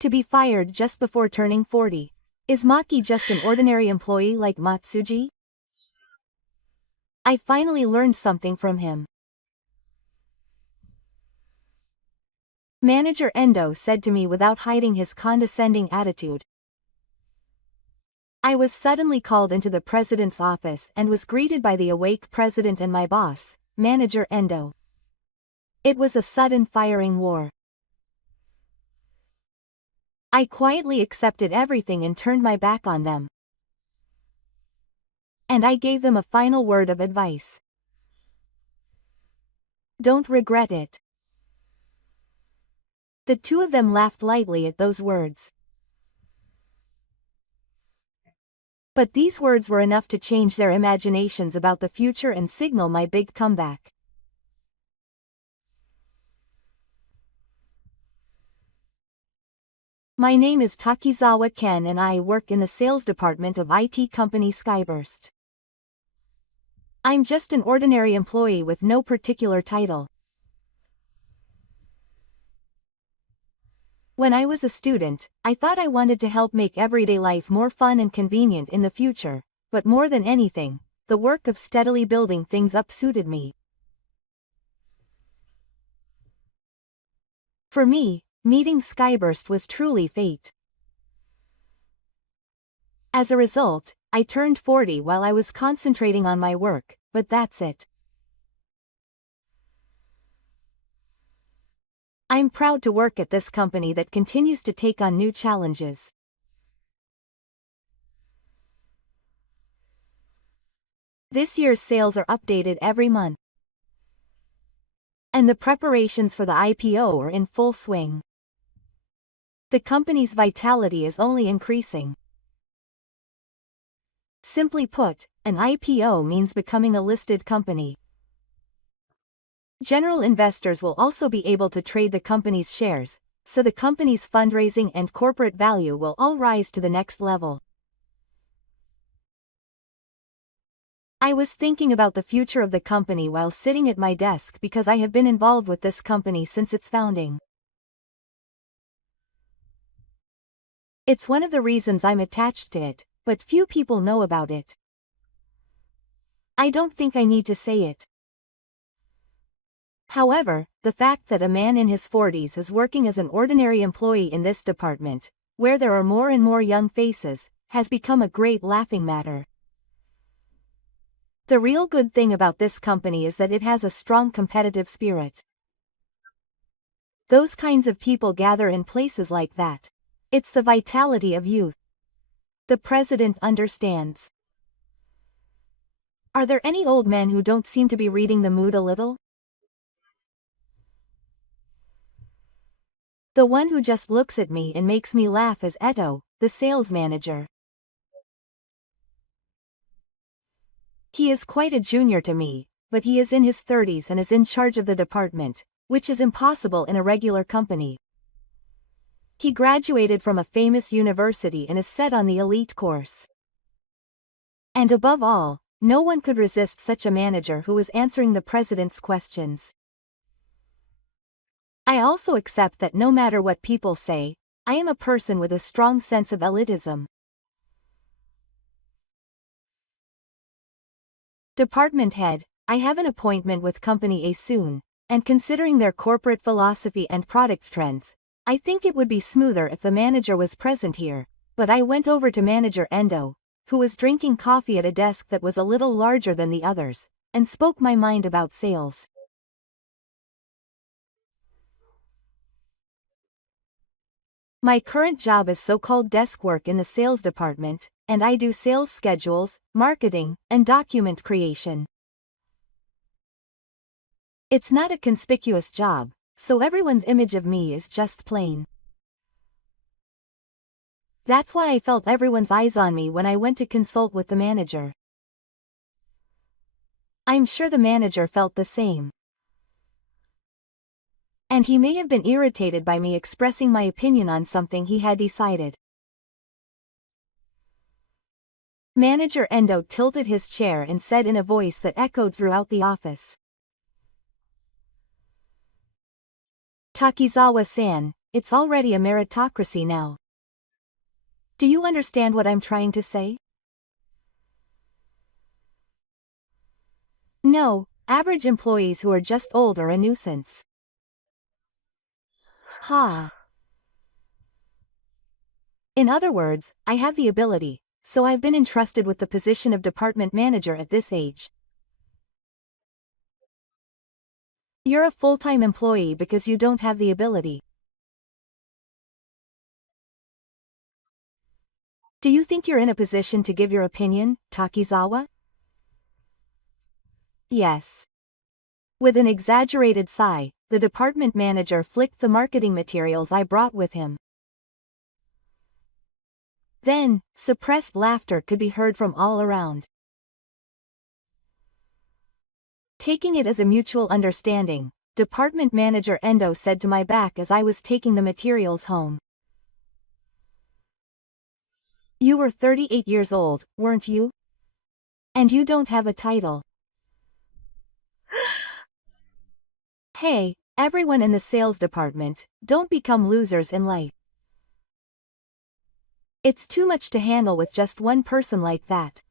To be fired just before turning 40. Is Maki just an ordinary employee like Matsuji? I finally learned something from him. Manager Endo said to me without hiding his condescending attitude. I was suddenly called into the president's office and was greeted by the awake president and my boss, Manager Endo. It was a sudden firing war. I quietly accepted everything and turned my back on them. And I gave them a final word of advice. Don't regret it. The two of them laughed lightly at those words. But these words were enough to change their imaginations about the future and signal my big comeback. My name is Takizawa Ken and I work in the sales department of IT company Skyburst. I'm just an ordinary employee with no particular title. When I was a student, I thought I wanted to help make everyday life more fun and convenient in the future, but more than anything, the work of steadily building things up suited me. For me, meeting Skyburst was truly fate. As a result, I turned 40 while I was concentrating on my work, but that's it. I'm proud to work at this company that continues to take on new challenges. This year's sales are updated every month. And the preparations for the IPO are in full swing. The company's vitality is only increasing. Simply put, an IPO means becoming a listed company. General investors will also be able to trade the company's shares, so the company's fundraising and corporate value will all rise to the next level. I was thinking about the future of the company while sitting at my desk because I have been involved with this company since its founding. It's one of the reasons I'm attached to it, but few people know about it. I don't think I need to say it. However, the fact that a man in his 40s is working as an ordinary employee in this department, where there are more and more young faces, has become a great laughing matter. The real good thing about this company is that it has a strong competitive spirit. Those kinds of people gather in places like that. It's the vitality of youth. The president understands. Are there any old men who don't seem to be reading the mood a little? The one who just looks at me and makes me laugh is Eto, the sales manager. He is quite a junior to me, but he is in his 30s and is in charge of the department, which is impossible in a regular company. He graduated from a famous university and is set on the elite course. And above all, no one could resist such a manager who is answering the president's questions. I also accept that no matter what people say, I am a person with a strong sense of elitism. Department head, I have an appointment with Company A soon, and considering their corporate philosophy and product trends, I think it would be smoother if the manager was present here, but I went over to Manager Endo, who was drinking coffee at a desk that was a little larger than the others, and spoke my mind about sales. My current job is so-called desk work in the sales department, and I do sales schedules, marketing, and document creation. It's not a conspicuous job, so everyone's image of me is just plain. That's why I felt everyone's eyes on me when I went to consult with the manager. I'm sure the manager felt the same. And he may have been irritated by me expressing my opinion on something he had decided. Manager Endo tilted his chair and said in a voice that echoed throughout the office. Takizawa-san, it's already a meritocracy now. Do you understand what I'm trying to say? No, average employees who are just old are a nuisance. Ha. In other words, I have the ability, so I've been entrusted with the position of department manager at this age. You're a full-time employee because you don't have the ability. Do you think you're in a position to give your opinion, Takizawa? Yes. With an exaggerated sigh, the department manager flicked the marketing materials I brought with him. Then, suppressed laughter could be heard from all around. Taking it as a mutual understanding, Department Manager Endo said to my back as I was taking the materials home. You were 38 years old, weren't you? And you don't have a title. Hey, everyone in the sales department, don't become losers in life. It's too much to handle with just one person like that.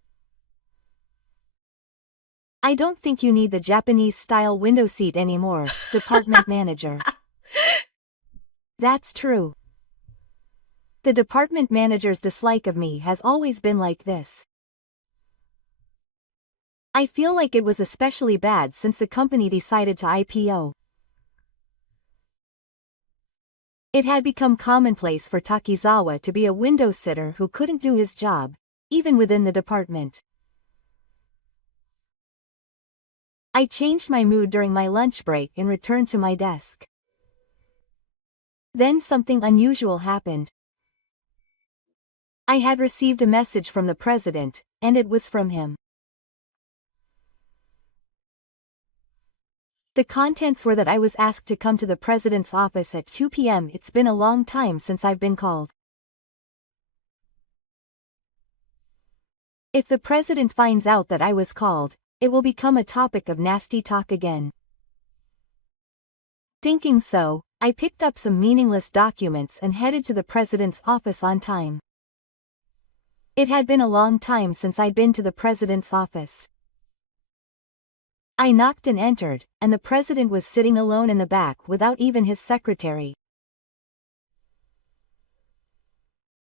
I don't think you need the Japanese-style window seat anymore, department manager. That's true. The department manager's dislike of me has always been like this. I feel like it was especially bad since the company decided to IPO. It had become commonplace for Takizawa to be a window sitter who couldn't do his job, even within the department. I changed my mood during my lunch break and returned to my desk. Then something unusual happened. I had received a message from the president, and it was from him. The contents were that I was asked to come to the president's office at 2 p.m. It's been a long time since I've been called. If the president finds out that I was called, it will become a topic of nasty talk again. Thinking so, I picked up some meaningless documents and headed to the president's office on time. It had been a long time since I'd been to the president's office. I knocked and entered, and the president was sitting alone in the back without even his secretary.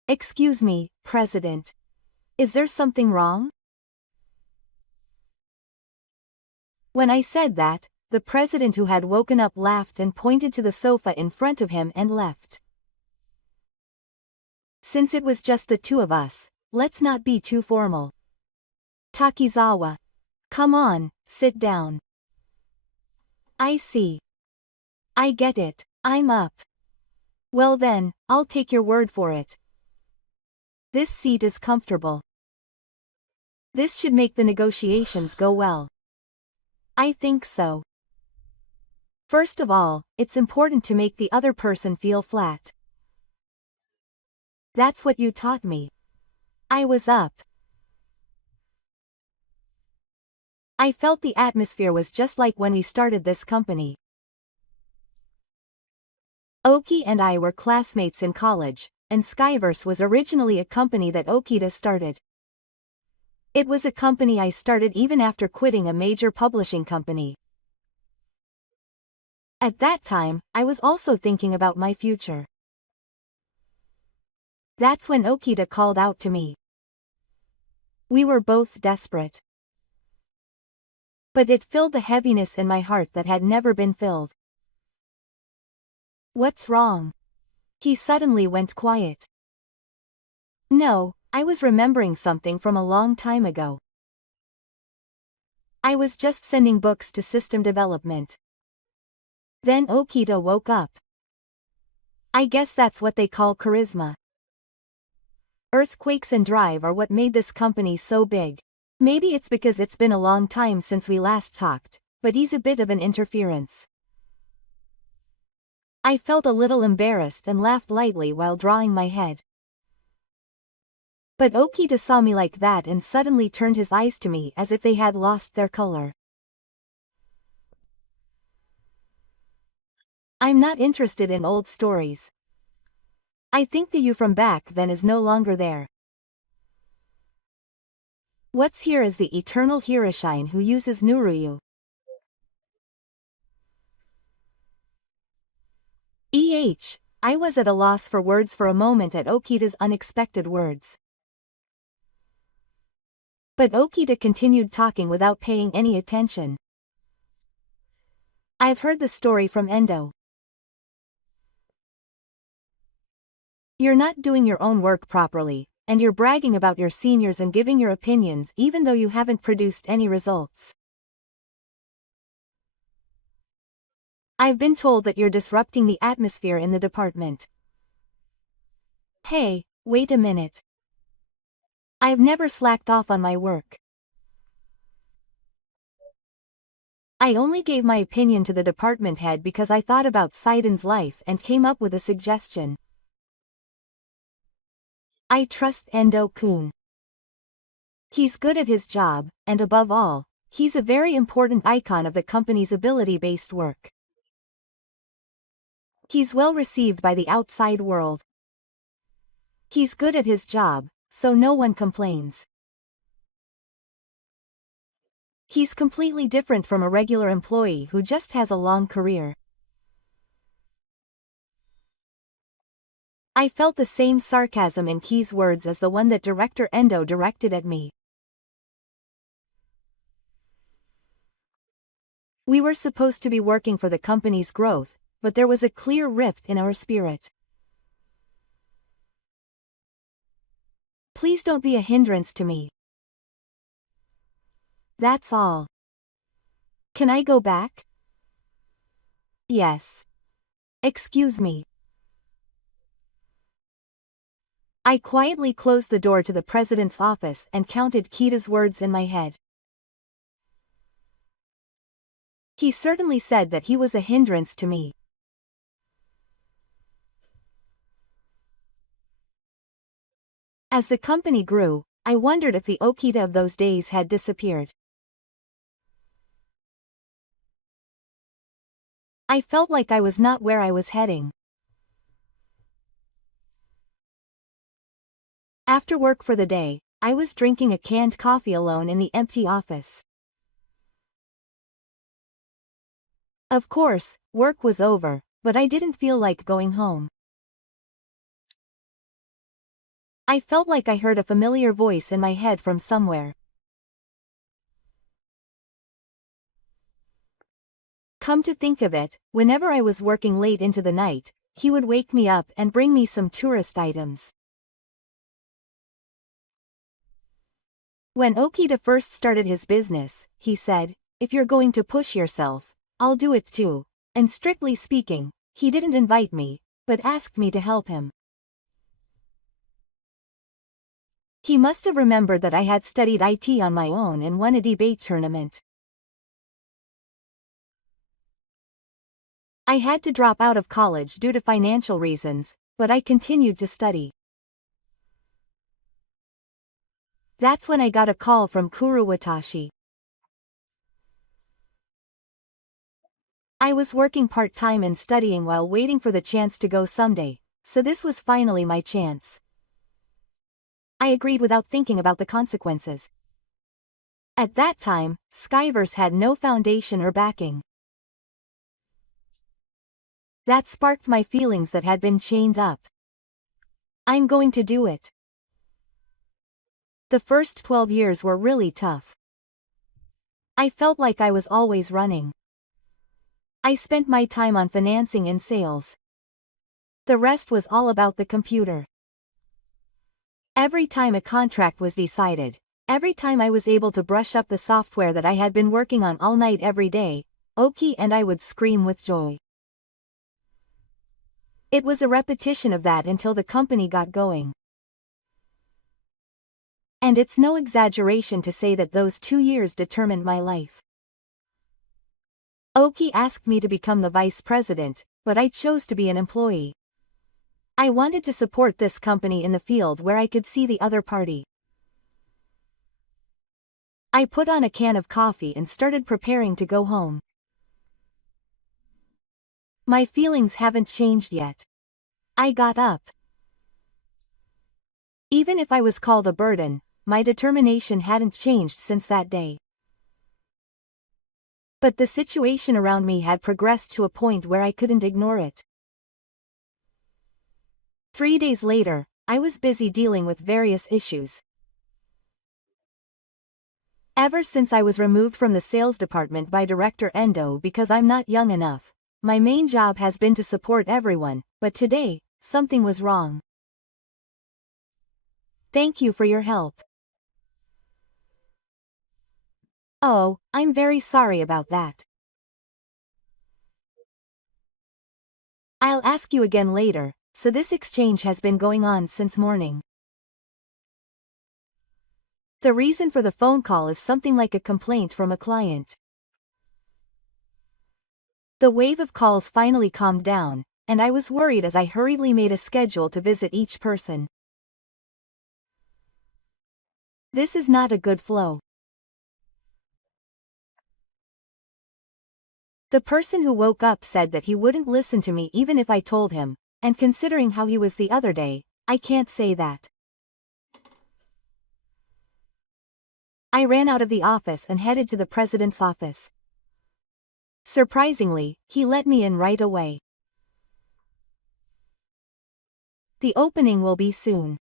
Excuse me, President. Is there something wrong? When I said that, the president who had woken up laughed and pointed to the sofa in front of him and left. Since it was just the two of us, let's not be too formal. Takizawa. Come on, sit down. I see. I get it, I'm up. Well then, I'll take your word for it. This seat is comfortable. This should make the negotiations go well. I think so. First of all, it's important to make the other person feel flat. That's what you taught me. I was up. I felt the atmosphere was just like when we started this company. Oki and I were classmates in college, and Skyverse was originally a company that Okita started. It was a company I started even after quitting a major publishing company. At that time, I was also thinking about my future. That's when Okita called out to me. We were both desperate. But it filled the heaviness in my heart that had never been filled. What's wrong? He suddenly went quiet. No, I was remembering something from a long time ago. I was just sending books to system development. Then Okita woke up. I guess that's what they call charisma. Earthquakes and drive are what made this company so big. Maybe it's because it's been a long time since we last talked, but he's a bit of an interference. I felt a little embarrassed and laughed lightly while drawing my head. But Okita saw me like that and suddenly turned his eyes to me as if they had lost their color. I'm not interested in old stories. I think the you from back then is no longer there. What's here is the eternal Hirashine who uses Nuruyu. I was at a loss for words for a moment at Okita's unexpected words. But Okita continued talking without paying any attention. I've heard the story from Endo. You're not doing your own work properly, and you're bragging about your seniors and giving your opinions even though you haven't produced any results. I've been told that you're disrupting the atmosphere in the department. Hey, wait a minute. I've never slacked off on my work. I only gave my opinion to the department head because I thought about Saiden's life and came up with a suggestion. I trust Endo-kun. He's good at his job, and above all, he's a very important icon of the company's ability-based work. He's well received by the outside world. He's good at his job, so no one complains. He's completely different from a regular employee who just has a long career. I felt the same sarcasm in Key's words as the one that Director Endo directed at me. We were supposed to be working for the company's growth, but there was a clear rift in our spirit. Please don't be a hindrance to me. That's all. Can I go back? Yes. Excuse me. I quietly closed the door to the president's office and counted Kita's words in my head. He certainly said that he was a hindrance to me. As the company grew, I wondered if the Okita of those days had disappeared. I felt like I was not where I was heading. After work for the day, I was drinking a canned coffee alone in the empty office. Of course, work was over, but I didn't feel like going home. I felt like I heard a familiar voice in my head from somewhere. Come to think of it, whenever I was working late into the night, he would wake me up and bring me some tourist items. When Okita first started his business, he said, "If you're going to push yourself, I'll do it too," and strictly speaking, he didn't invite me, but asked me to help him. He must have remembered that I had studied IT on my own and won a debate tournament. I had to drop out of college due to financial reasons, but I continued to study. That's when I got a call from Kuruwatashi. I was working part-time and studying while waiting for the chance to go someday, so this was finally my chance. I agreed without thinking about the consequences. At that time, Skyverse had no foundation or backing. That sparked my feelings that had been chained up. I'm going to do it. The first 12 years were really tough. I felt like I was always running. I spent my time on financing and sales. The rest was all about the computer. Every time a contract was decided, every time I was able to brush up the software that I had been working on all night every day, Oki and I would scream with joy. It was a repetition of that until the company got going. And it's no exaggeration to say that those 2 years determined my life. Oki asked me to become the vice president, but I chose to be an employee. I wanted to support this company in the field where I could see the other party. I put on a can of coffee and started preparing to go home. My feelings haven't changed yet. I got up. Even if I was called a burden, my determination hadn't changed since that day. But the situation around me had progressed to a point where I couldn't ignore it. 3 days later, I was busy dealing with various issues. Ever since I was removed from the sales department by Director Endo because I'm not young enough, my main job has been to support everyone, but today, something was wrong. Thank you for your help. Oh, I'm very sorry about that. I'll ask you again later. So this exchange has been going on since morning. The reason for the phone call is something like a complaint from a client. The wave of calls finally calmed down, and I was worried as I hurriedly made a schedule to visit each person. This is not a good flow. The person who woke up said that he wouldn't listen to me even if I told him, and considering how he was the other day, I can't say that. I ran out of the office and headed to the president's office. Surprisingly, he let me in right away. The opening will be soon.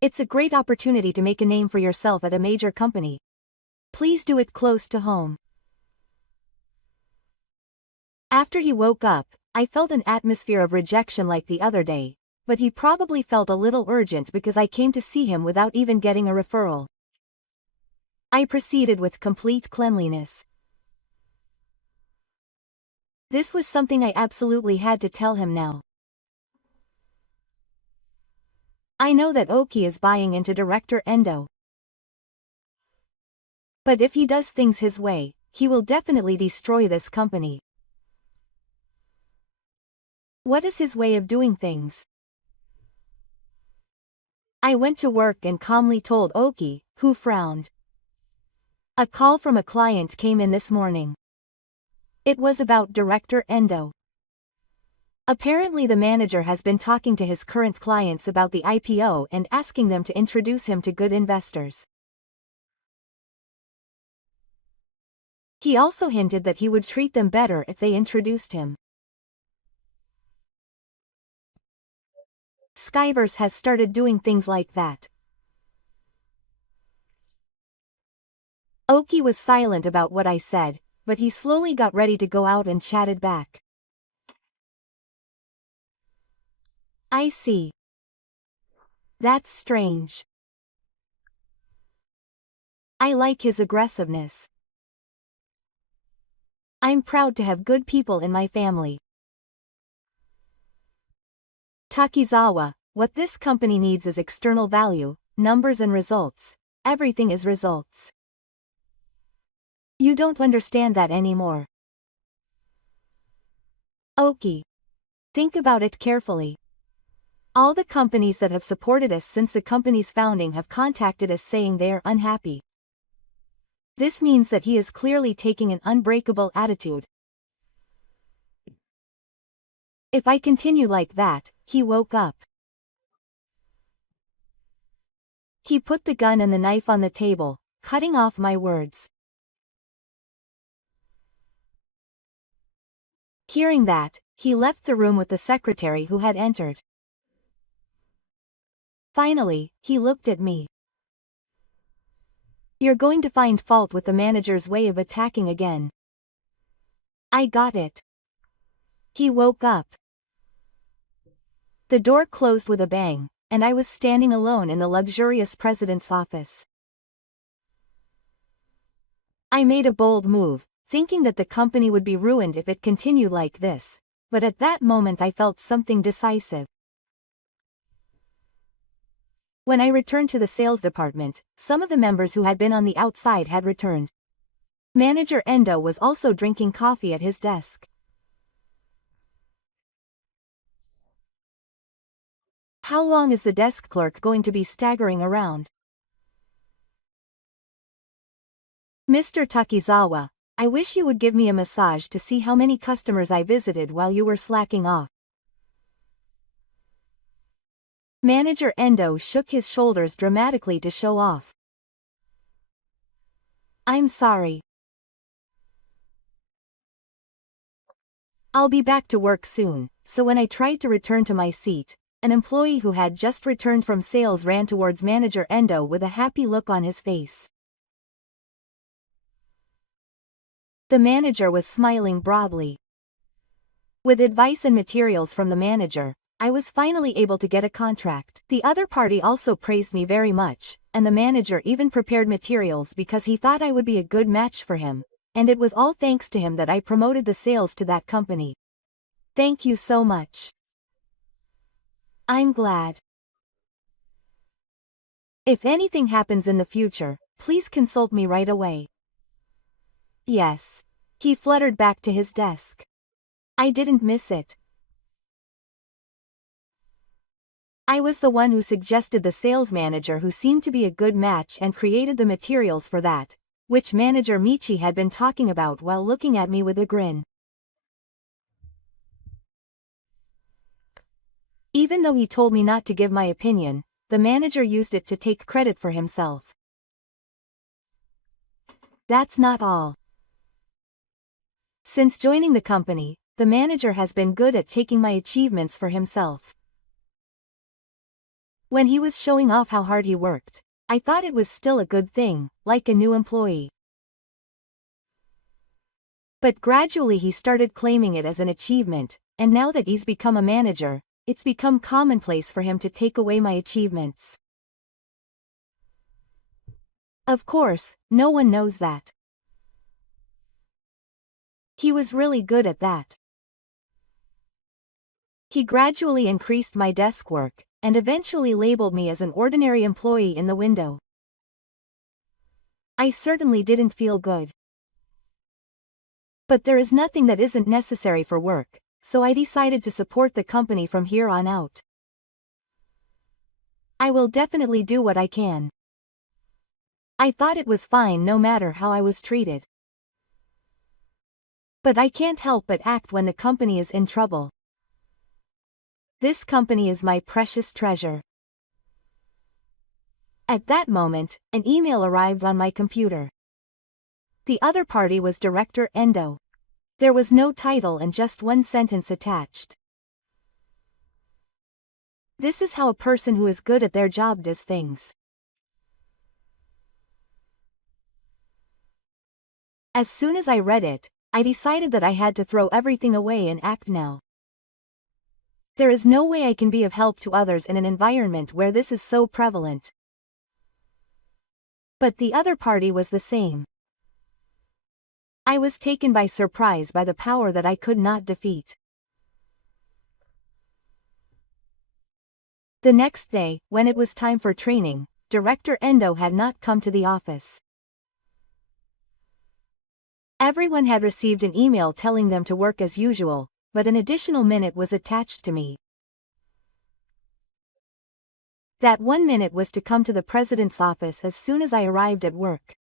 It's a great opportunity to make a name for yourself at a major company. Please do it close to home. After he woke up, I felt an atmosphere of rejection like the other day, but he probably felt a little urgent because I came to see him without even getting a referral. I proceeded with complete cleanliness. This was something I absolutely had to tell him now. I know that Oki is buying into Director Endo. But if he does things his way, he will definitely destroy this company. What is his way of doing things? I went to work and calmly told Oki, who frowned. A call from a client came in this morning. It was about Director Endo. Apparently the manager has been talking to his current clients about the IPO and asking them to introduce him to good investors. He also hinted that he would treat them better if they introduced him. Skyverse has started doing things like that. Oki was silent about what I said, but he slowly got ready to go out and chatted back. I see. That's strange. I like his aggressiveness. I'm proud to have good people in my family. Takizawa, what this company needs is external value, numbers and results. Everything is results. You don't understand that anymore. Oki. Think about it carefully. All the companies that have supported us since the company's founding have contacted us saying they are unhappy. This means that he is clearly taking an unbreakable attitude. If I continue like that, he woke up. He put the gun and the knife on the table, cutting off my words. Hearing that, he left the room with the secretary who had entered. Finally, he looked at me. You're going to find fault with the manager's way of attacking again. I got it. He woke up. The door closed with a bang, and I was standing alone in the luxurious president's office. I made a bold move, thinking that the company would be ruined if it continued like this, but at that moment I felt something decisive. When I returned to the sales department, some of the members who had been on the outside had returned. Manager Endo was also drinking coffee at his desk. How long is the desk clerk going to be staggering around? Mr. Takizawa, I wish you would give me a massage to see how many customers I visited while you were slacking off. Manager Endo shook his shoulders dramatically to show off. I'm sorry. I'll be back to work soon, so when I tried to return to my seat, an employee who had just returned from sales ran towards Manager Endo with a happy look on his face. The manager was smiling broadly. With advice and materials from the manager, I was finally able to get a contract. The other party also praised me very much, and the manager even prepared materials because he thought I would be a good match for him, and it was all thanks to him that I promoted the sales to that company. Thank you so much. I'm glad. If anything happens in the future, please consult me right away. Yes. He fluttered back to his desk. I didn't miss it. I was the one who suggested the sales manager who seemed to be a good match and created the materials for that, which Manager Michi had been talking about while looking at me with a grin. Even though he told me not to give my opinion, the manager used it to take credit for himself. That's not all. Since joining the company, the manager has been good at taking my achievements for himself. When he was showing off how hard he worked, I thought it was still a good thing, like a new employee. But gradually he started claiming it as an achievement, and now that he's become a manager, it's become commonplace for him to take away my achievements. Of course, no one knows that. He was really good at that. He gradually increased my desk work, and eventually labeled me as an ordinary employee in the window. I certainly didn't feel good. But there is nothing that isn't necessary for work, so I decided to support the company from here on out. I will definitely do what I can. I thought it was fine no matter how I was treated. But I can't help but act when the company is in trouble. This company is my precious treasure. At that moment, an email arrived on my computer. The other party was Director Endo. There was no title and just one sentence attached. This is how a person who is good at their job does things. As soon as I read it, I decided that I had to throw everything away and act now. There is no way I can be of help to others in an environment where this is so prevalent. But the other party was the same. I was taken by surprise by the power that I could not defeat. The next day, when it was time for training, Director Endo had not come to the office. Everyone had received an email telling them to work as usual, but an additional minute was attached to me. That 1 minute was to come to the president's office as soon as I arrived at work.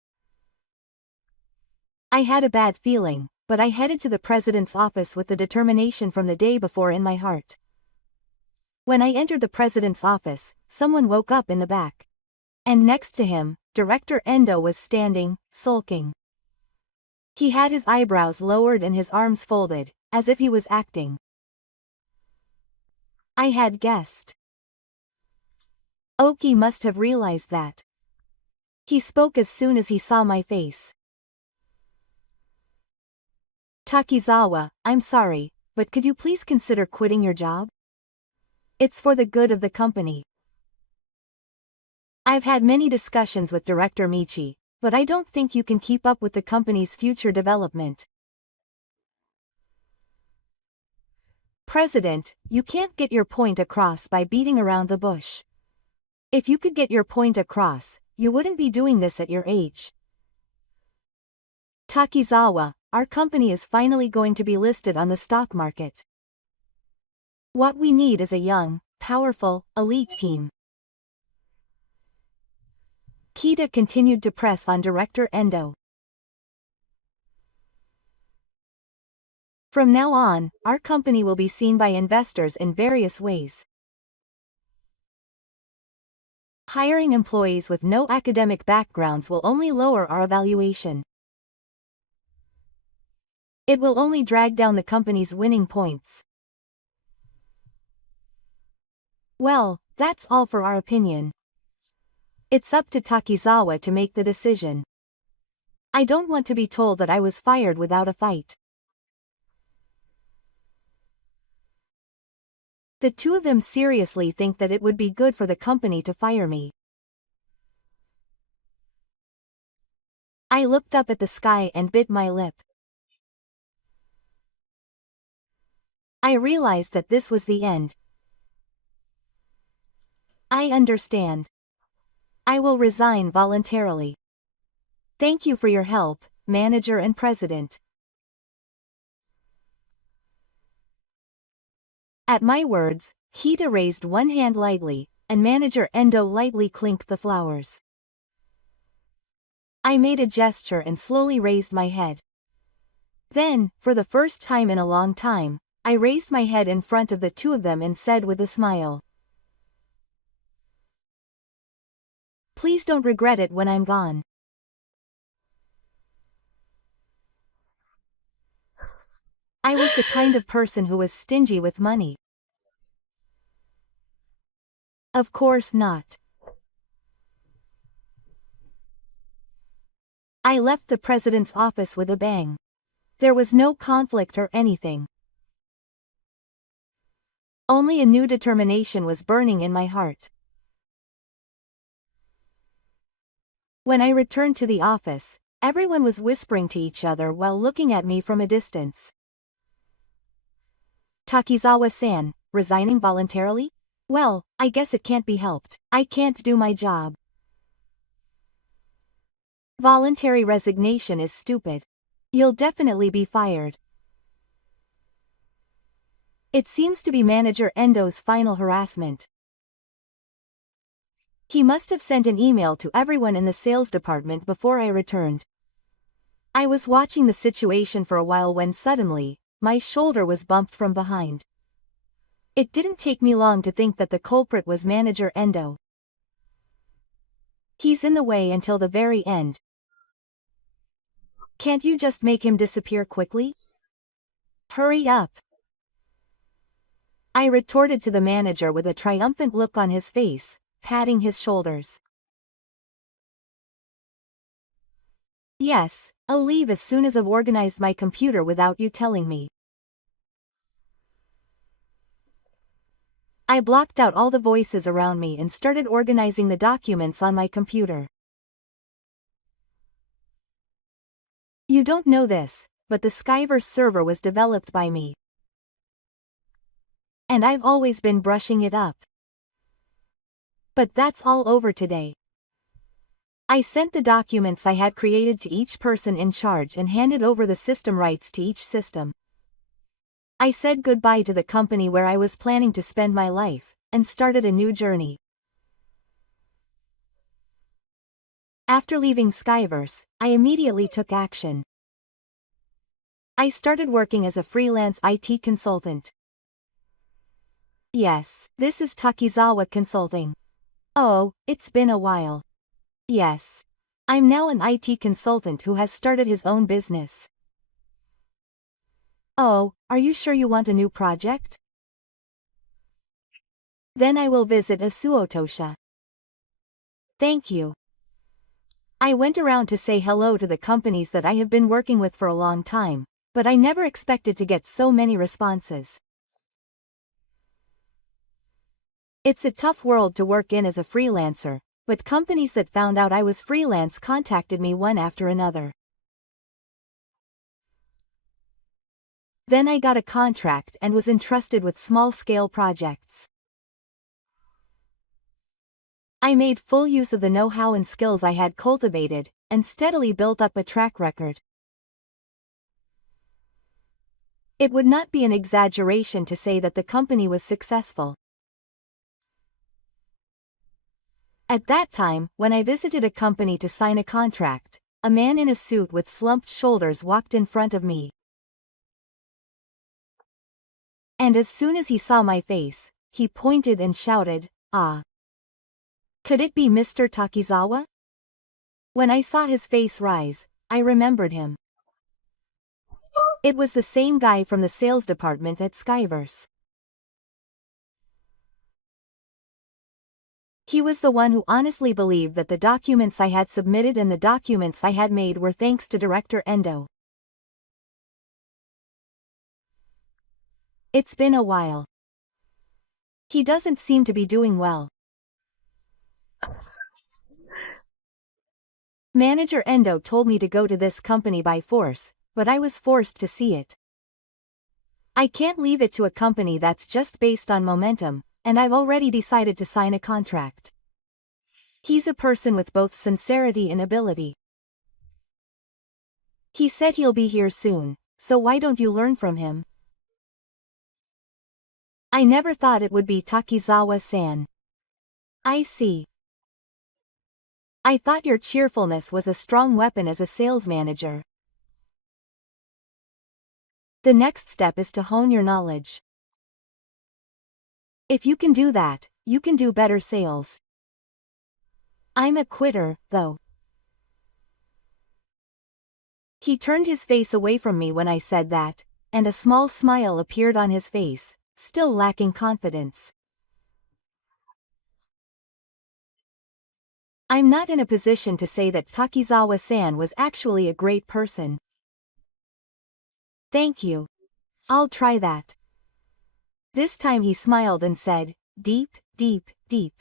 I had a bad feeling, but I headed to the president's office with the determination from the day before in my heart. When I entered the president's office, someone woke up in the back. And next to him, Director Endo was standing, sulking. He had his eyebrows lowered and his arms folded, as if he was acting. I had guessed. Oki must have realized that. He spoke as soon as he saw my face. Takizawa, I'm sorry, but could you please consider quitting your job? It's for the good of the company. I've had many discussions with Director Michi, but I don't think you can keep up with the company's future development. President, you can't get your point across by beating around the bush. If you could get your point across, you wouldn't be doing this at your age. Takizawa, our company is finally going to be listed on the stock market. What we need is a young, powerful, elite team. Kita continued to press on Director Endo. From now on, our company will be seen by investors in various ways. Hiring employees with no academic backgrounds will only lower our evaluation. It will only drag down the company's winning points. Well, that's all for our opinion. It's up to Takizawa to make the decision. I don't want to be told that I was fired without a fight. The two of them seriously think that it would be good for the company to fire me. I looked up at the sky and bit my lip. I realized that this was the end. I understand. I will resign voluntarily. Thank you for your help, manager and president. At my words, Hida raised one hand lightly, and manager Endo lightly clinked the flowers. I made a gesture and slowly raised my head. Then, for the first time in a long time, I raised my head in front of the two of them and said with a smile, "Please don't regret it when I'm gone." I was the kind of person who was stingy with money. Of course not. I left the president's office with a bang. There was no conflict or anything. Only a new determination was burning in my heart. When I returned to the office, everyone was whispering to each other while looking at me from a distance. Takizawa-san, resigning voluntarily? Well, I guess it can't be helped. I can't do my job. Voluntary resignation is stupid. You'll definitely be fired. It seems to be manager Endo's final harassment. He must have sent an email to everyone in the sales department before I returned. I was watching the situation for a while when suddenly, my shoulder was bumped from behind. It didn't take me long to think that the culprit was manager Endo. He's in the way until the very end. Can't you just make him disappear quickly? Hurry up. I retorted to the manager with a triumphant look on his face, patting his shoulders. Yes, I'll leave as soon as I've organized my computer without you telling me. I blocked out all the voices around me and started organizing the documents on my computer. You don't know this, but the Skyverse server was developed by me. And I've always been brushing it up. But that's all over today. I sent the documents I had created to each person in charge and handed over the system rights to each system. I said goodbye to the company where I was planning to spend my life, and started a new journey. After leaving Skyverse, I immediately took action. I started working as a freelance IT consultant. Yes, this is Takizawa Consulting. Oh, it's been a while. Yes. I'm now an IT consultant who has started his own business. Oh, are you sure you want a new project? Then I will visit Asuotosha. Thank you. I went around to say hello to the companies that I have been working with for a long time, but I never expected to get so many responses. It's a tough world to work in as a freelancer, but companies that found out I was freelance contacted me one after another. Then I got a contract and was entrusted with small-scale projects. I made full use of the know-how and skills I had cultivated, and steadily built up a track record. It would not be an exaggeration to say that the company was successful. At that time, when I visited a company to sign a contract, a man in a suit with slumped shoulders walked in front of me. And as soon as he saw my face, he pointed and shouted, "Ah! Could it be Mr. Takizawa? When I saw his face rise, I remembered him. It was the same guy from the sales department at Skyverse. He was the one who honestly believed that the documents I had submitted and the documents I had made were thanks to Director Endo. It's been a while. He doesn't seem to be doing well. Manager Endo told me to go to this company by force, but I was forced to see it. I can't leave it to a company that's just based on momentum, and I've already decided to sign a contract. He's a person with both sincerity and ability. He said he'll be here soon, so why don't you learn from him? I never thought it would be Takizawa-san. I see. I thought your cheerfulness was a strong weapon as a sales manager. The next step is to hone your knowledge. If you can do that, you can do better sales. I'm a quitter, though. He turned his face away from me when I said that, and a small smile appeared on his face, still lacking confidence. I'm not in a position to say that Takizawa-san was actually a great person. Thank you. I'll try that. This time he smiled and said, deep, deep, deep.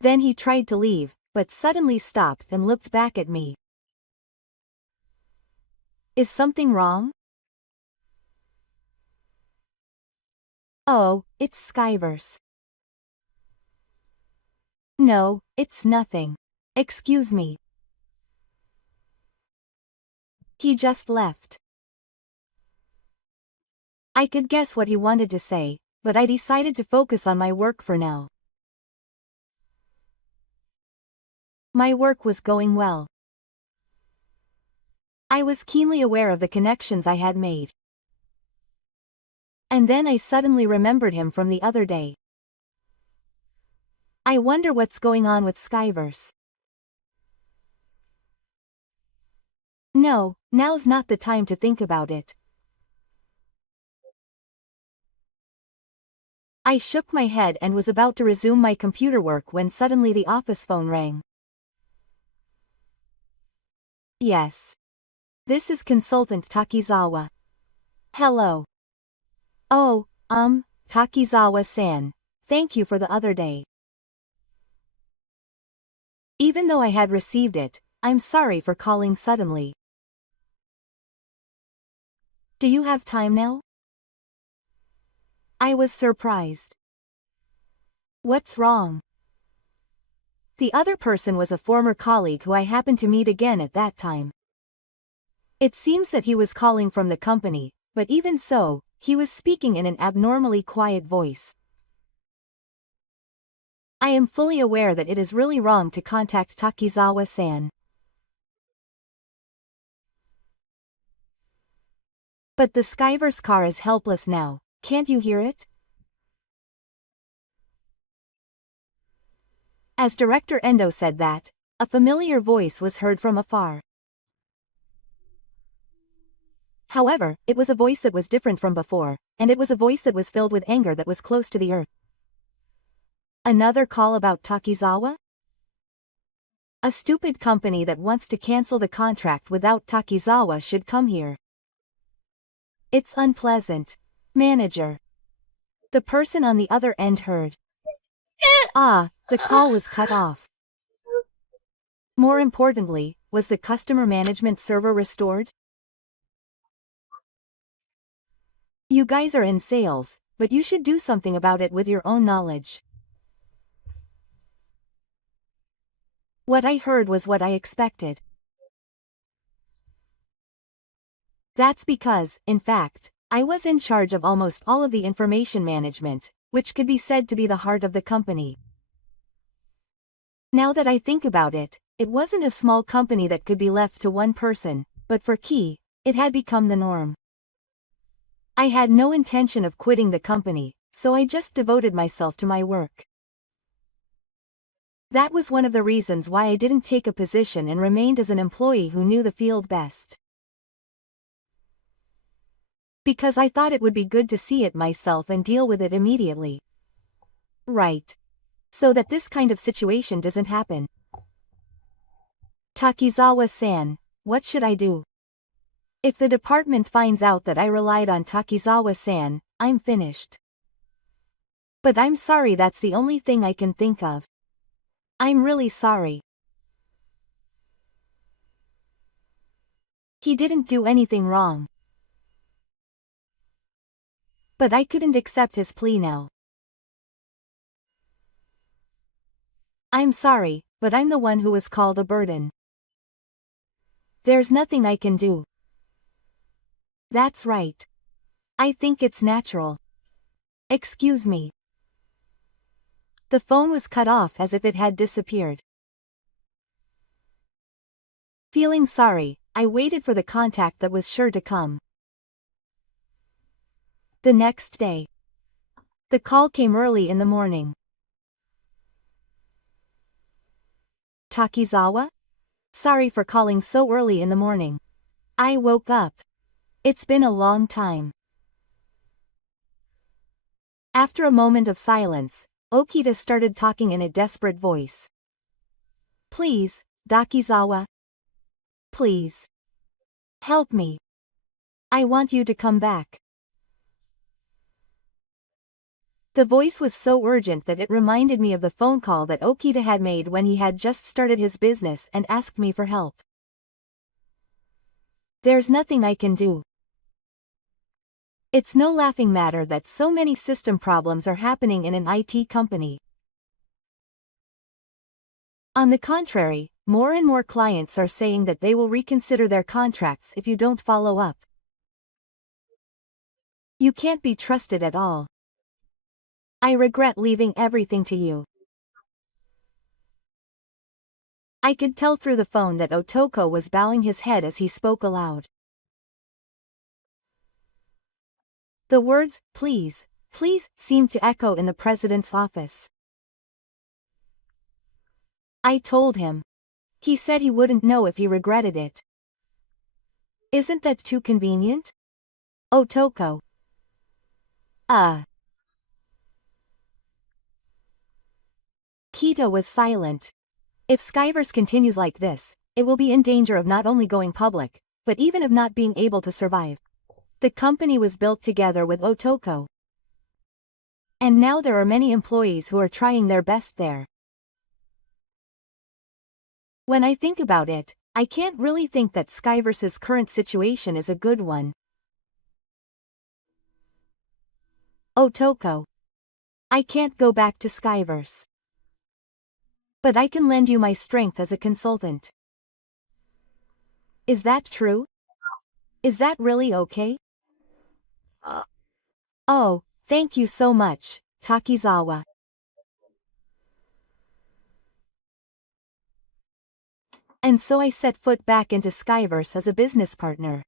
Then he tried to leave, but suddenly stopped and looked back at me. Is something wrong? Oh, it's Skyverse. No, it's nothing. Excuse me. He just left. I could guess what he wanted to say, but I decided to focus on my work for now. My work was going well. I was keenly aware of the connections I had made. And then I suddenly remembered him from the other day. I wonder what's going on with Skyverse. No, now's not the time to think about it. I shook my head and was about to resume my computer work when suddenly the office phone rang. Yes. This is Consultant Takizawa. Hello. Oh, Takizawa-san. Thank you for the other day. Even though I had received it, I'm sorry for calling suddenly. Do you have time now? I was surprised. What's wrong? The other person was a former colleague who I happened to meet again at that time. It seems that he was calling from the company, but even so, he was speaking in an abnormally quiet voice. I am fully aware that it is really wrong to contact Takizawa-san. But the Skyverse car is helpless now, can't you hear it? As Director Endo said that, a familiar voice was heard from afar. However, it was a voice that was different from before, and it was a voice that was filled with anger that was close to the earth. Another call about Takizawa? A stupid company that wants to cancel the contract without Takizawa should come here. It's unpleasant. Manager. The person on the other end heard. The call was cut off. More importantly, was the customer management server restored? You guys are in sales, but you should do something about it with your own knowledge. What I heard was what I expected. That's because, in fact, I was in charge of almost all of the information management, which could be said to be the heart of the company. Now that I think about it, it wasn't a small company that could be left to one person, but for Key, it had become the norm. I had no intention of quitting the company, so I just devoted myself to my work. That was one of the reasons why I didn't take a position and remained as an employee who knew the field best. Because I thought it would be good to see it myself and deal with it immediately. Right. So that this kind of situation doesn't happen. Takizawa-san, what should I do? If the department finds out that I relied on Takizawa-san, I'm finished. But I'm sorry, that's the only thing I can think of. I'm really sorry. He didn't do anything wrong. But I couldn't accept his plea now. I'm sorry, but I'm the one who was called a burden. There's nothing I can do. That's right. I think it's natural. Excuse me. The phone was cut off as if it had disappeared. Feeling sorry, I waited for the contact that was sure to come. The next day. The call came early in the morning. Takizawa? Sorry for calling so early in the morning. I woke up. It's been a long time. After a moment of silence, Okita started talking in a desperate voice. Please, Takizawa. Please. Help me. I want you to come back. The voice was so urgent that it reminded me of the phone call that Okita had made when he had just started his business and asked me for help. There's nothing I can do. It's no laughing matter that so many system problems are happening in an IT company. On the contrary, more and more clients are saying that they will reconsider their contracts if you don't follow up. You can't be trusted at all. I regret leaving everything to you. I could tell through the phone that Otoko was bowing his head as he spoke aloud. The words, please, please, seemed to echo in the president's office. I told him. He said he wouldn't know if he regretted it. Isn't that too convenient? Otoko. Kita was silent. If Skyverse continues like this, it will be in danger of not only going public, but even of not being able to survive. The company was built together with Otoko. And now there are many employees who are trying their best there. When I think about it, I can't really think that Skyverse's current situation is a good one. Otoko. I can't go back to Skyverse. But I can lend you my strength as a consultant. Is that true? Is that really okay? Oh, thank you so much, Takizawa. And so I set foot back into Skyverse as a business partner.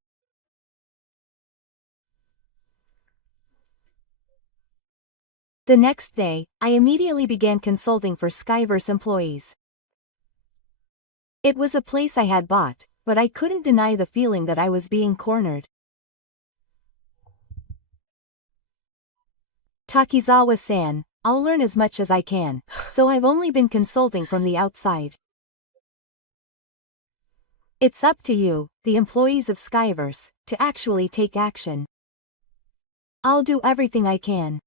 The next day, I immediately began consulting for Skyverse employees. It was a place I had bought, but I couldn't deny the feeling that I was being cornered. Takizawa-san, I'll learn as much as I can, so I've only been consulting from the outside. It's up to you, the employees of Skyverse, to actually take action. I'll do everything I can.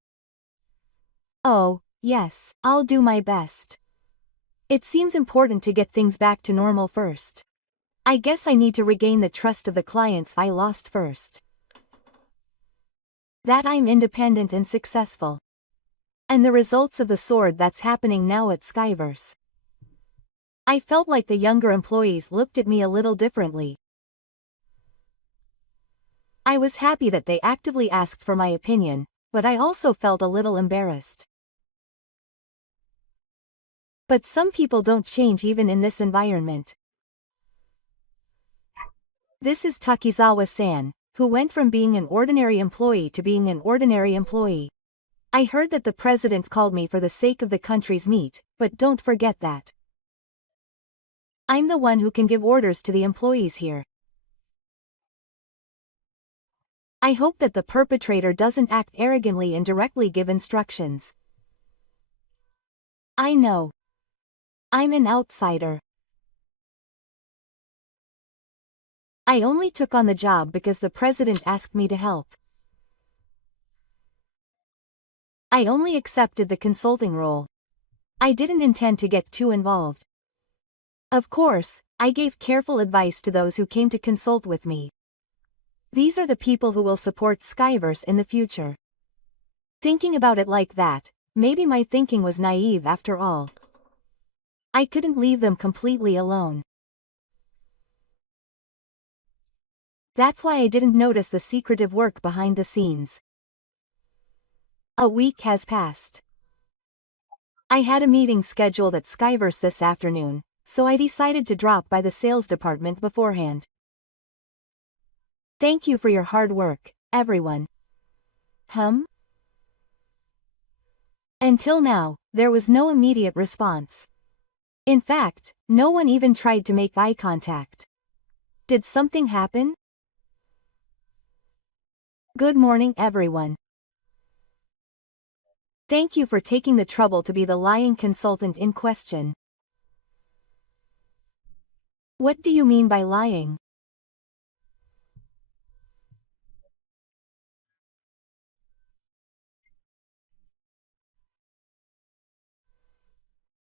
Oh, yes, I'll do my best. It seems important to get things back to normal first. I guess I need to regain the trust of the clients I lost first. That I'm independent and successful. And the results of the sword that's happening now at Skyverse. I felt like the younger employees looked at me a little differently. I was happy that they actively asked for my opinion, but I also felt a little embarrassed. But some people don't change even in this environment. This is Takizawa-san, who went from being an ordinary employee to being an ordinary employee. I heard that the president called me for the sake of the country's meat, but don't forget that I'm the one who can give orders to the employees here. I hope that the perpetrator doesn't act arrogantly and directly give instructions. I know. I'm an outsider. I only took on the job because the president asked me to help. I only accepted the consulting role. I didn't intend to get too involved. Of course, I gave careful advice to those who came to consult with me. These are the people who will support Skyverse in the future. Thinking about it like that, maybe my thinking was naive after all. I couldn't leave them completely alone. That's why I didn't notice the secretive work behind the scenes. A week has passed. I had a meeting scheduled at Skyverse this afternoon, so I decided to drop by the sales department beforehand. Thank you for your hard work, everyone. Until now, there was no immediate response. In fact, no one even tried to make eye contact. Did something happen? Good morning, everyone. Thank you for taking the trouble to be the lying consultant in question. What do you mean by lying?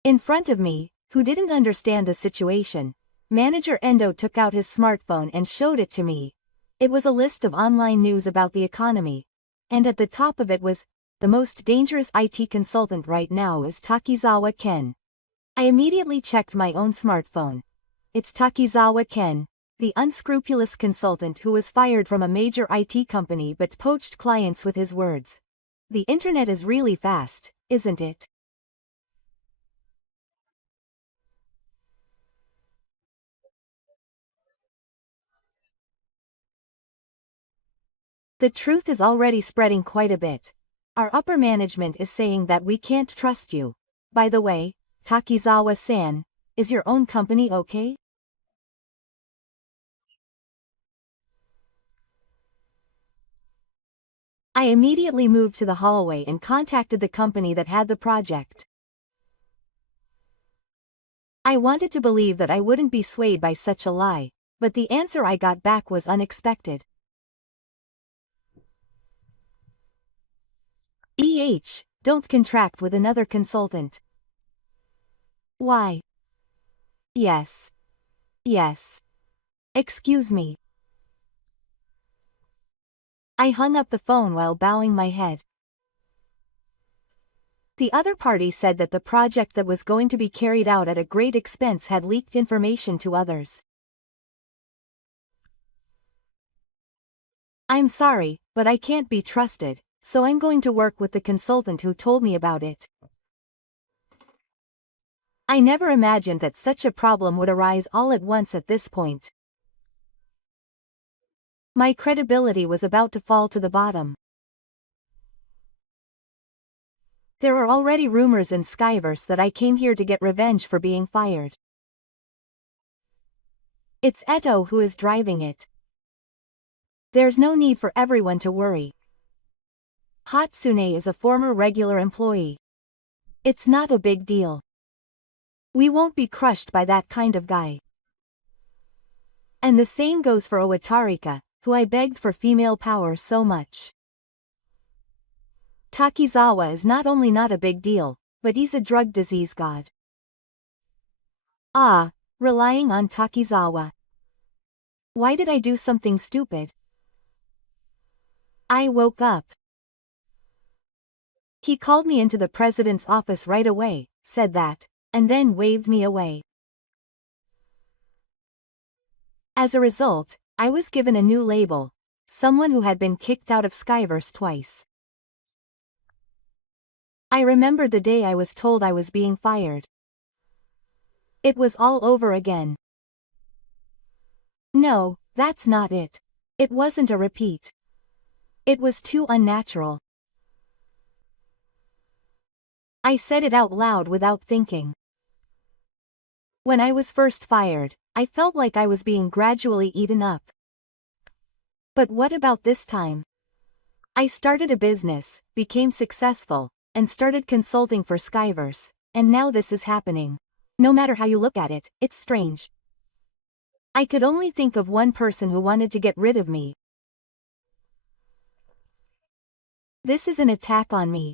In front of me, who didn't understand the situation, Manager Endo took out his smartphone and showed it to me. It was a list of online news about the economy. And at the top of it was, the most dangerous IT consultant right now is Takizawa Ken. I immediately checked my own smartphone. It's Takizawa Ken, the unscrupulous consultant who was fired from a major IT company but poached clients with his words. The internet is really fast, isn't it? The truth is already spreading quite a bit. Our upper management is saying that we can't trust you. By the way, Takizawa-san, is your own company okay? I immediately moved to the hallway and contacted the company that had the project. I wanted to believe that I wouldn't be swayed by such a lie, but the answer I got back was unexpected. Don't contract with another consultant. Why? Yes. Excuse me. I hung up the phone while bowing my head. The other party said that the project that was going to be carried out at a great expense had leaked information to others. I'm sorry, but I can't be trusted, so I'm going to work with the consultant who told me about it. I never imagined that such a problem would arise all at once at this point. My credibility was about to fall to the bottom. There are already rumors in Skyverse that I came here to get revenge for being fired. It's Eto who is driving it. There's no need for everyone to worry. Hatsune is a former regular employee. It's not a big deal. We won't be crushed by that kind of guy. And the same goes for Owatarika, who I begged for female power so much. Takizawa is not only not a big deal, but he's a drug disease god. Relying on Takizawa. Why did I do something stupid? I woke up. He called me into the president's office right away, said that, and then waved me away. As a result, I was given a new label, someone who had been kicked out of Skyverse twice. I remembered the day I was told I was being fired. It was all over again. No, that's not it. It wasn't a repeat. It was too unnatural. I said it out loud without thinking. When I was first fired, I felt like I was being gradually eaten up. But what about this time? I started a business, became successful, and started consulting for Skyverse, and now this is happening. No matter how you look at it, it's strange. I could only think of one person who wanted to get rid of me. This is an attack on me.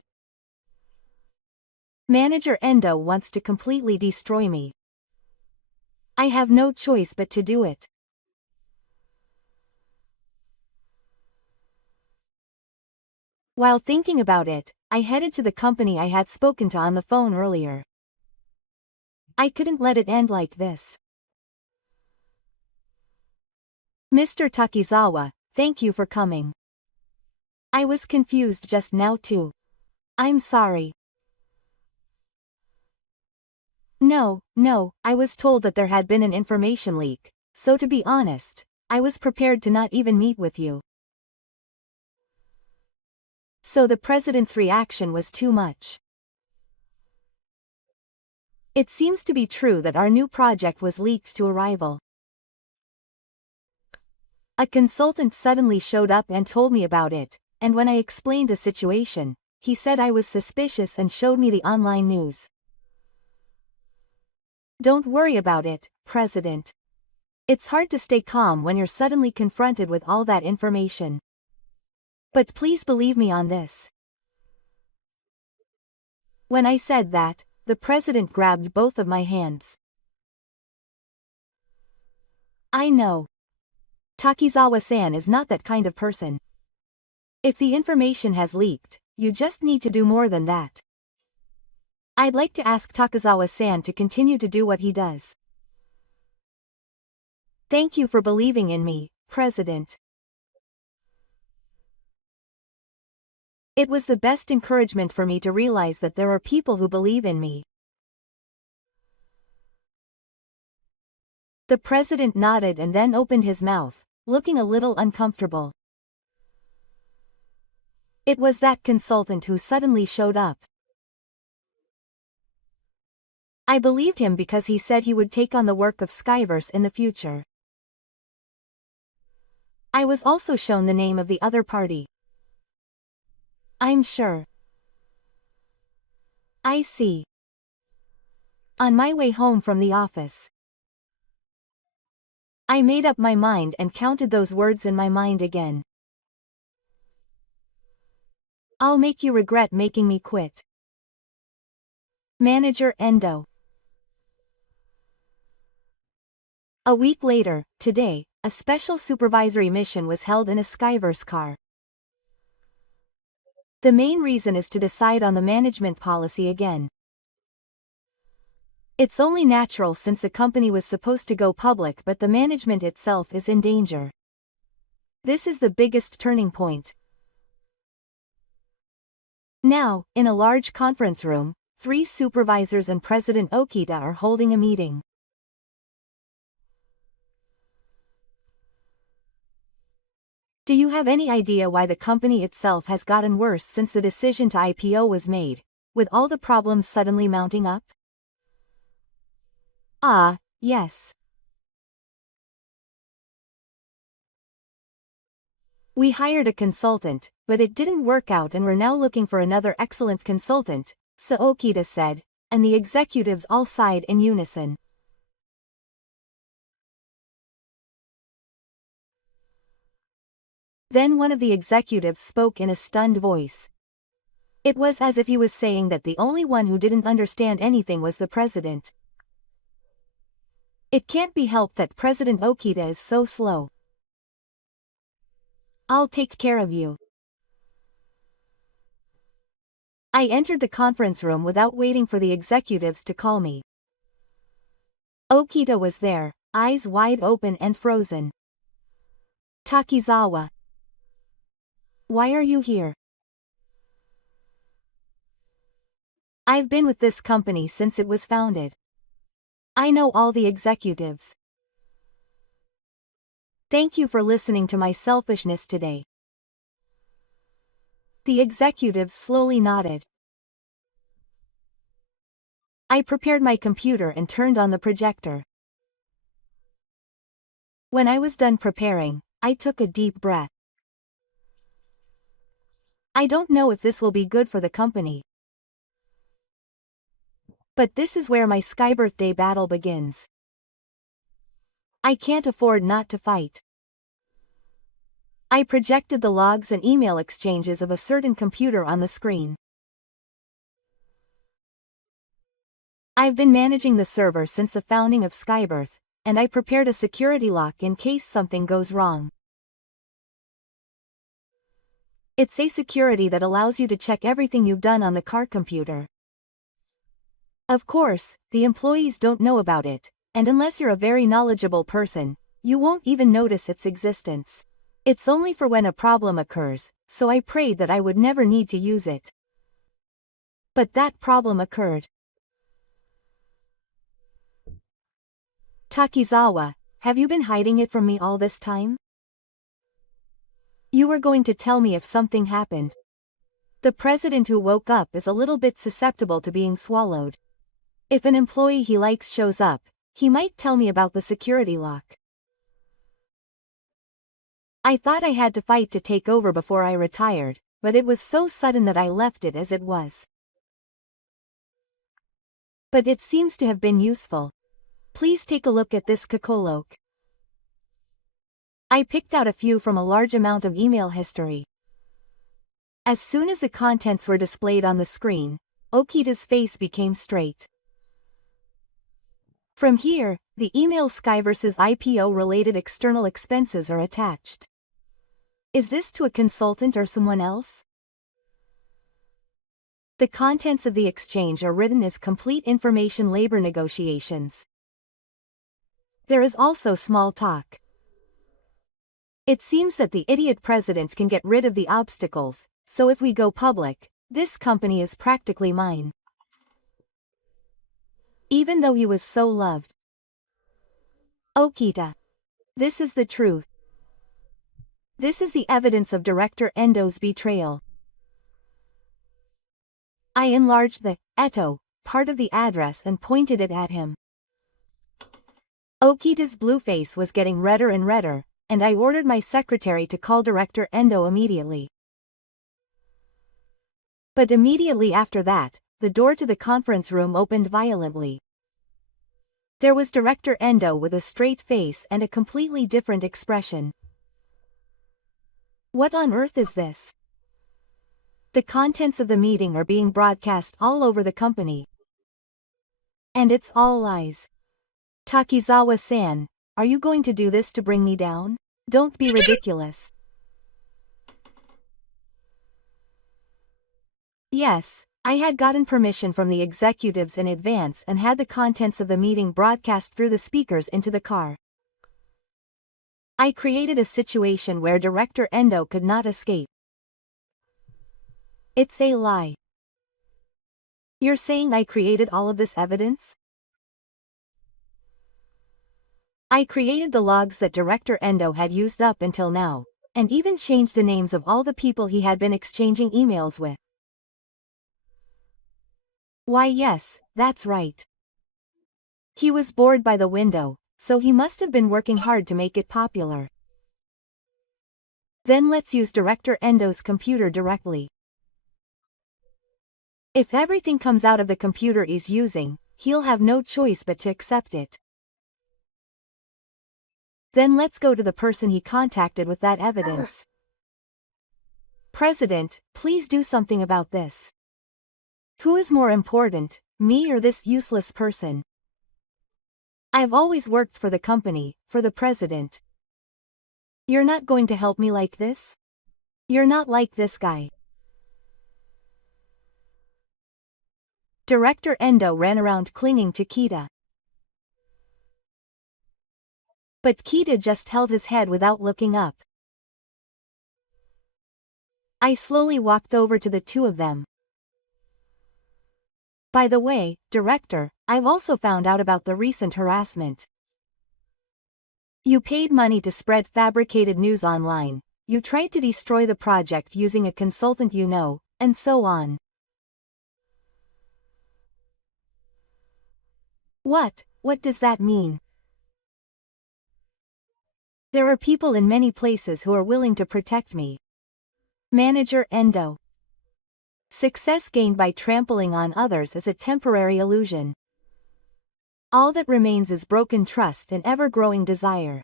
Manager Endo wants to completely destroy me. I have no choice but to do it. While thinking about it, I headed to the company I had spoken to on the phone earlier. I couldn't let it end like this. Mr. Takizawa, thank you for coming. I was confused just now too. I'm sorry. No, I was told that there had been an information leak, so to be honest, I was prepared to not even meet with you. So the president's reaction was too much. It seems to be true that our new project was leaked to a rival. A consultant suddenly showed up and told me about it, and when I explained the situation, he said I was suspicious and showed me the online news. Don't worry about it, President. It's hard to stay calm when you're suddenly confronted with all that information. But please believe me on this. When I said that, the president grabbed both of my hands. I know. Takizawa-san is not that kind of person. If the information has leaked, you just need to do more than that. I'd like to ask Takizawa-san to continue to do what he does. Thank you for believing in me, President. It was the best encouragement for me to realize that there are people who believe in me. The president nodded and then opened his mouth, looking a little uncomfortable. It was that consultant who suddenly showed up. I believed him because he said he would take on the work of Skyverse in the future. I was also shown the name of the other party. I'm sure. I see. On my way home from the office, I made up my mind and counted those words in my mind again. I'll make you regret making me quit. Manager Endo. A week later, today, a special supervisory mission was held in a Skyverse car. The main reason is to decide on the management policy again. It's only natural since the company was supposed to go public, but the management itself is in danger. This is the biggest turning point. Now, in a large conference room, 3 supervisors and President Okita are holding a meeting. Do you have any idea why the company itself has gotten worse since the decision to IPO was made, with all the problems suddenly mounting up? Ah, yes. We hired a consultant, but it didn't work out and we're now looking for another excellent consultant, so Okita said, and the executives all sighed in unison. Then one of the executives spoke in a stunned voice. It was as if he was saying that the only one who didn't understand anything was the president. It can't be helped that President Okita is so slow. I'll take care of you. I entered the conference room without waiting for the executives to call me. Okita was there, eyes wide open and frozen. Takizawa. Why are you here? I've been with this company since it was founded. I know all the executives. Thank you for listening to my selfishness today. The executives slowly nodded. I prepared my computer and turned on the projector. When I was done preparing, I took a deep breath. I don't know if this will be good for the company. But this is where my Sky birthday battle begins. I can't afford not to fight. I projected the logs and email exchanges of a certain computer on the screen. I've been managing the server since the founding of Skybirth, and I prepared a security lock in case something goes wrong. It's a security that allows you to check everything you've done on the car computer. Of course, the employees don't know about it, and unless you're a very knowledgeable person, you won't even notice its existence. It's only for when a problem occurs, so I prayed that I would never need to use it. But that problem occurred. Takizawa, have you been hiding it from me all this time? You were going to tell me if something happened. The president who woke up is a little bit susceptible to being swallowed. If an employee he likes shows up, he might tell me about the security lock. I thought I had to fight to take over before I retired, but it was so sudden that I left it as it was. But it seems to have been useful. Please take a look at this kakolok. I picked out a few from a large amount of email history. As soon as the contents were displayed on the screen, Okita's face became straight. From here, the email Skyverse's IPO-related external expenses are attached. Is this to a consultant or someone else? The contents of the exchange are written as complete information labor negotiations. There is also small talk. It seems that the idiot president can get rid of the obstacles, so if we go public, this company is practically mine. Even though he was so loved. Okita. This is the truth. This is the evidence of Director Endo's betrayal. I enlarged the Eto part of the address and pointed it at him. Okita's blue face was getting redder and redder, and I ordered my secretary to call Director Endo immediately. But immediately after that, the door to the conference room opened violently. There was Director Endo with a straight face and a completely different expression. What on earth is this? The contents of the meeting are being broadcast all over the company. And it's all lies. Takizawa-san, are you going to do this to bring me down? Don't be ridiculous. Yes, I had gotten permission from the executives in advance and had the contents of the meeting broadcast through the speakers into the car. I created a situation where Director Endo could not escape. It's a lie. You're saying I created all of this evidence? I created the logs that Director Endo had used up until now, and even changed the names of all the people he had been exchanging emails with. Why yes, that's right. He was bored by the window, so he must have been working hard to make it popular. Then let's use Director Endo's computer directly. If everything comes out of the computer he's using, he'll have no choice but to accept it. Then let's go to the person he contacted with that evidence. President, please do something about this. Who is more important, me or this useless person? I've always worked for the company, for the president. You're not going to help me like this? You're not like this guy. Director Endo ran around clinging to Kita. But Kita just held his head without looking up. I slowly walked over to the two of them. By the way, Director, I've also found out about the recent harassment. You paid money to spread fabricated news online, you tried to destroy the project using a consultant you know, and so on. What does that mean? There are people in many places who are willing to protect me. Manager Endo. Success gained by trampling on others is a temporary illusion. All that remains is broken trust and ever-growing desire.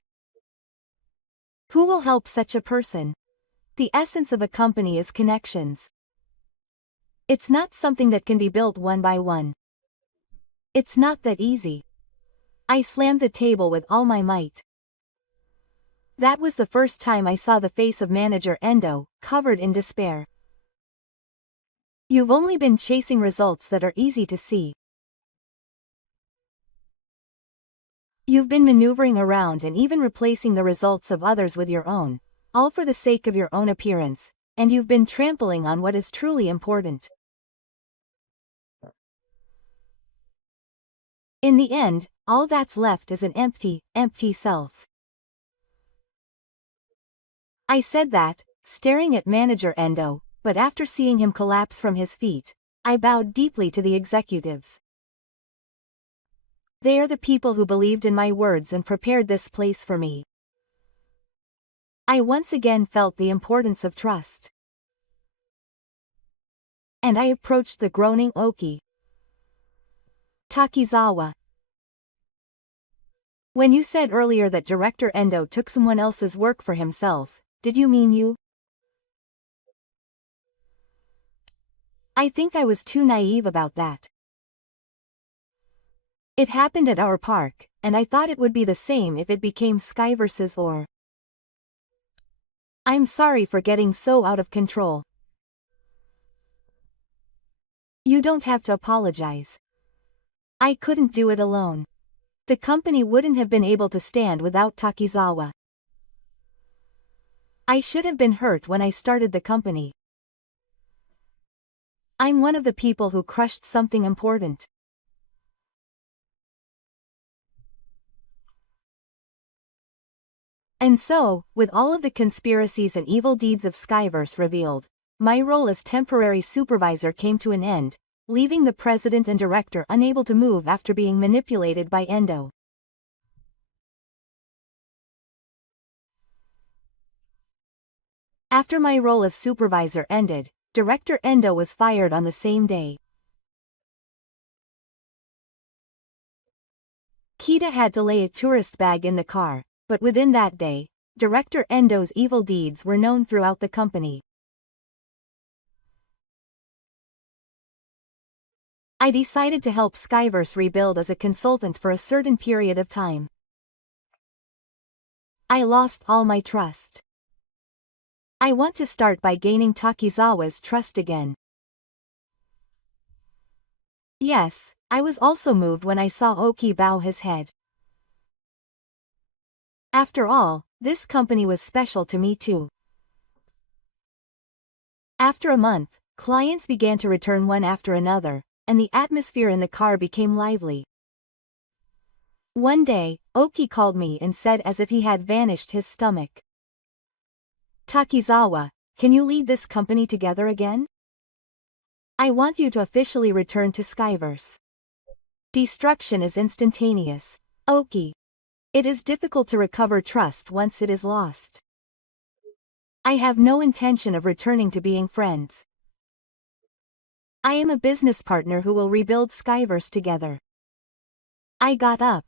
Who will help such a person? The essence of a company is connections. It's not something that can be built one by one. It's not that easy. I slammed the table with all my might. That was the first time I saw the face of Manager Endo, covered in despair. You've only been chasing results that are easy to see. You've been maneuvering around and even replacing the results of others with your own, all for the sake of your own appearance, and you've been trampling on what is truly important. In the end, all that's left is an empty self. I said that, staring at Manager Endo, but after seeing him collapse from his feet, I bowed deeply to the executives. They are the people who believed in my words and prepared this place for me. I once again felt the importance of trust. And I approached the groaning Oki. Takizawa. When you said earlier that Director Endo took someone else's work for himself, did you mean you? I think I was too naive about that. It happened at our park, and I thought it would be the same if it became Skyverse's or. I'm sorry for getting so out of control. You don't have to apologize. I couldn't do it alone. The company wouldn't have been able to stand without Takizawa. I should have been hurt when I started the company. I'm one of the people who crushed something important. And so, with all of the conspiracies and evil deeds of Skyverse revealed, my role as temporary supervisor came to an end, leaving the president and director unable to move after being manipulated by Endo. After my role as supervisor ended, Director Endo was fired on the same day. Kita had to lay a tourist bag in the car, but within that day, Director Endo's evil deeds were known throughout the company. I decided to help Skyverse rebuild as a consultant for a certain period of time. I lost all my trust. I want to start by gaining Takizawa's trust again. Yes, I was also moved when I saw Oki bow his head. After all, this company was special to me too. After a month, clients began to return one after another, and the atmosphere in the car became lively. One day, Oki called me and said as if he had vanished his stomach. Takizawa, can you lead this company together again? I want you to officially return to Skyverse. Destruction is instantaneous. Oki. It is difficult to recover trust once it is lost. I have no intention of returning to being friends. I am a business partner who will rebuild Skyverse together. I got up.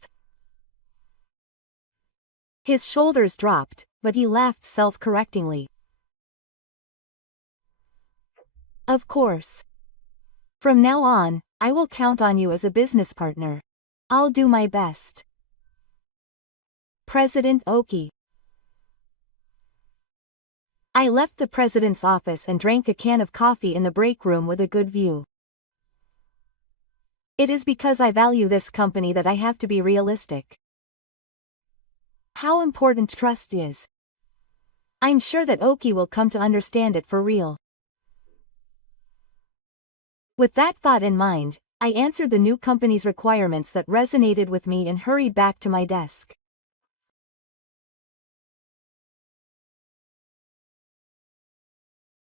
His shoulders dropped, but he laughed self-correctingly. Of course. From now on, I will count on you as a business partner. I'll do my best. President Oki. I left the president's office and drank a can of coffee in the break room with a good view. It is because I value this company that I have to be realistic. How important trust is. I'm sure that Oki will come to understand it for real. With that thought in mind, I answered the new company's requirements that resonated with me and hurried back to my desk.